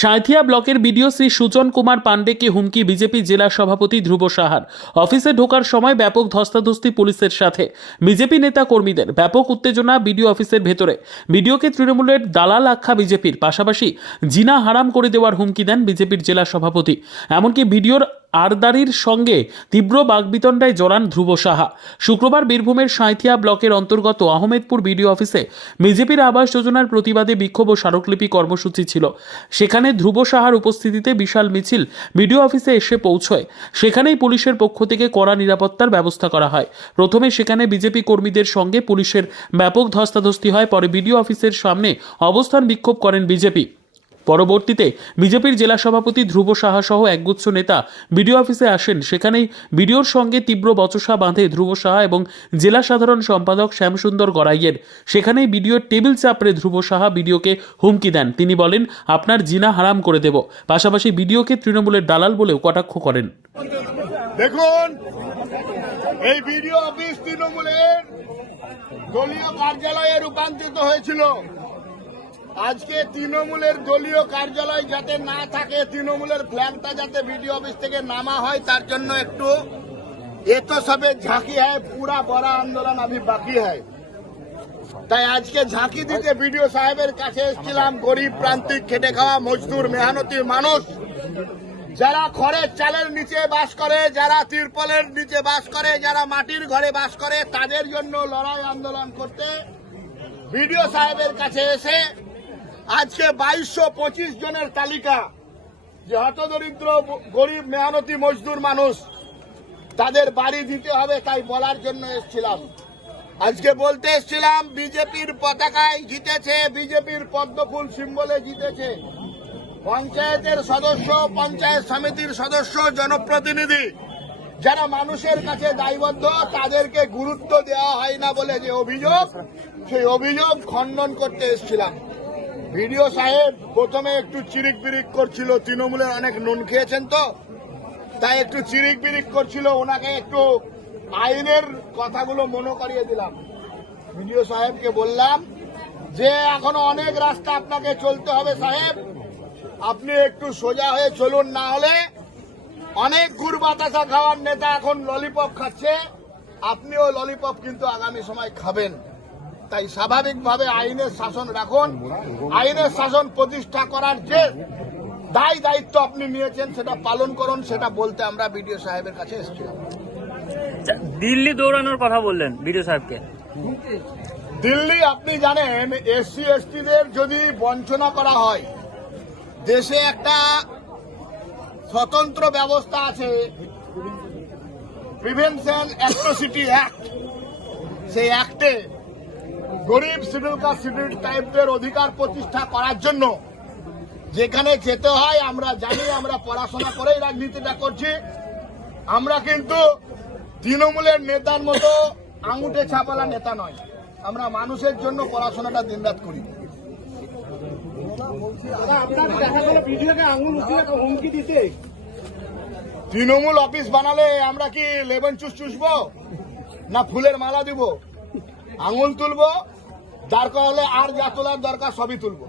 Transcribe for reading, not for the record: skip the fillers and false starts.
সাঁইথিয়া ব্লকের বিডিও শ্রী সুজন কুমার পাণ্ডেকে হুমকি বিজেপি জেলা সভাপতি ধ্রুব সাহার। অফিসে ঢোকার সময় ব্যাপক ধস্তাধস্তি পুলিশের সাথে। বিজেপি নেতা কর্মীদের ব্যাপক উত্তেজনা বিডিও অফিসের ভেতরে। বিডিওকে তৃণমূলের দালাল আখ্যা বিজেপির, পাশাপাশি জিনা হারাম করে দেওয়ার হুমকি দেন বিজেপির জেলা সভাপতি। এমনকি বিডিওর আরদারির সঙ্গে তীব্র বাগবিতণ্ডায় জড়ান ধ্রুব সাহা। শুক্রবার বীরভূমের সাঁইথিয়া ব্লকের অন্তর্গত আহমেদপুর বিডিও অফিসে বিজেপির আবাস যোজনার প্রতিবাদে বিক্ষোভ ও স্মারকলিপি কর্মসূচি ছিল। সেখানে ধ্রুব সাহার উপস্থিতিতে বিশাল মিছিল বিডিও অফিসে এসে পৌঁছয়। সেখানেই পুলিশের পক্ষ থেকে কড়া নিরাপত্তার ব্যবস্থা করা হয়। প্রথমে সেখানে বিজেপি কর্মীদের সঙ্গে পুলিশের ব্যাপক ধস্তাধস্তি হয়। পরে বিডিও অফিসের সামনে অবস্থান বিক্ষোভ করেন বিজেপি। পরবর্তীতে বিজেপির জেলা সভাপতি ধ্রুব সাহা সহ একগুচ্ছ নেতা বিডিও অফিসে আসেন। সেখানেই বিডিওর সঙ্গে তীব্র বচসা বাঁধে ধ্রুব সাহা এবং জেলা সাধারণ সম্পাদক শ্যামসুন্দর গড়াইয়ের। সেখানেই বিডিওর টেবিল চাপড়ে ধ্রুব সাহা বিডিওকে হুমকি দেন। তিনি বলেন, আপনার জিনা হারাম করে দেব। পাশাপাশি বিডিওকে তৃণমূলের দালাল বলেও কটাক্ষ করেন। দেখুন, এই বিডিও অফিস তৃণমূলের দলীয় কার্যালয়ে রূপান্তরিত হয়েছিল। আজকে তৃণমূলের দলীয় কার্যালয় যাতে না থাকে, তৃণমূলের ফ্ল্যাগটা যাতে বিডিও অফিস থেকে নামা হয়, তার জন্য একটু এতো সবে ঝাঁকি হয়। পুরা বড় আন্দোলন अभी বাকি হয়। তাই আজকে ঝাঁকি দিতে বিডিও সাহেবের কাছে এসেছিলাম। গরিব প্রান্তিক খেটে খাওয়া মজদুর মেহনতি মানুষ, যারা খড়ের চালের নিচে বাস করে, যারা তিরপলের নিচে বাস করে, যারা মাটির ঘরে বাস করে, তাদের জন্য লড়াই আন্দোলন করতে বিডিও সাহেবের কাছে এসে আজকে 2225 জনের তালিকা, যে হতদরিদ্র গরিব মেহনতি মজদুর মানুষ, তাদের বাড়ি দিতে হবে, তাই বলার জন্য এসেছিলাম। আজকে বলতে এসেছিলাম, বিজেপির পতাকায় জিতেছে, বিজেপির পদ্মফুল সিম্বলে জিতেছে। পঞ্চায়েতের সদস্য, পঞ্চায়েত সমিতির সদস্য, জনপ্রতিনিধি যারা মানুষের কাছে দায়বদ্ধ, তাদেরকে গুরুত্ব দেওয়া হয় না বলে যে অভিযোগ, সেই অভিযোগ খণ্ডন করতে এসেছিলাম। বিডিও সাহেব প্রথমে একটু চিরিক বিরিক করছিল, তৃণমূলের অনেক নুন খেয়েছেন তো, তাই একটু চিরিক বিরিক করছিল। ওনাকে একটু আইনের কথাগুলো মনে করিয়ে দিলাম। বিডিও সাহেবকে বললাম যে এখনো অনেক রাস্তা আপনাকে চলতে হবে সাহেব, আপনি একটু সোজা হয়ে চলুন, না হলে অনেক গুড় বাতাসা খাওয়ার নেতা এখন ললিপপ খাচ্ছে, আপনিও ললিপপ কিন্তু আগামী সময় খাবেন। তাই স্বাভাবিকভাবে আইনের শাসন রাখুন। আইনের শাসন প্রতিষ্ঠা করার যে দায়িত্ব আপনি নিয়েছেন, সেটা পালন করুন, সেটা বলতে আমরা বিডিও সাহেবের কাছে এসেছিলাম। দিল্লি দৌড়ানোর কথা বললেন বিডিও সাহেবকে। দিল্লি, আপনি জানেন, এসসি এসটিদের যদি বঞ্চনা করা হয়, দেশে একটা স্বতন্ত্র ব্যবস্থা আছে, প্রিভেনশন অ্যাট্রোসিটি অ্যাক্ট। সেই অ্যাক্টে গরিব শিডিউল কাস্ট শিডিউল টাইপদের অধিকার প্রতিষ্ঠা করার জন্য যেখানে যেতে হয়, আমরা জানি, আমরা পড়াশোনা করেই রাজনীতিটা করছি। আমরা কিন্তু তৃণমূলের নেতার মতো আঙুঠে ছাপালা নেতা নয়, আমরা মানুষের জন্য পড়াশোনাটা দিনরাত করি। তৃণমূল অফিস বানালে আমরা কি লেবন চুষবো, না ফুলের মালা দিব? আঙুল তুলবো, দরকার হলে আর যা তোলার দরকার সবই তুলবো।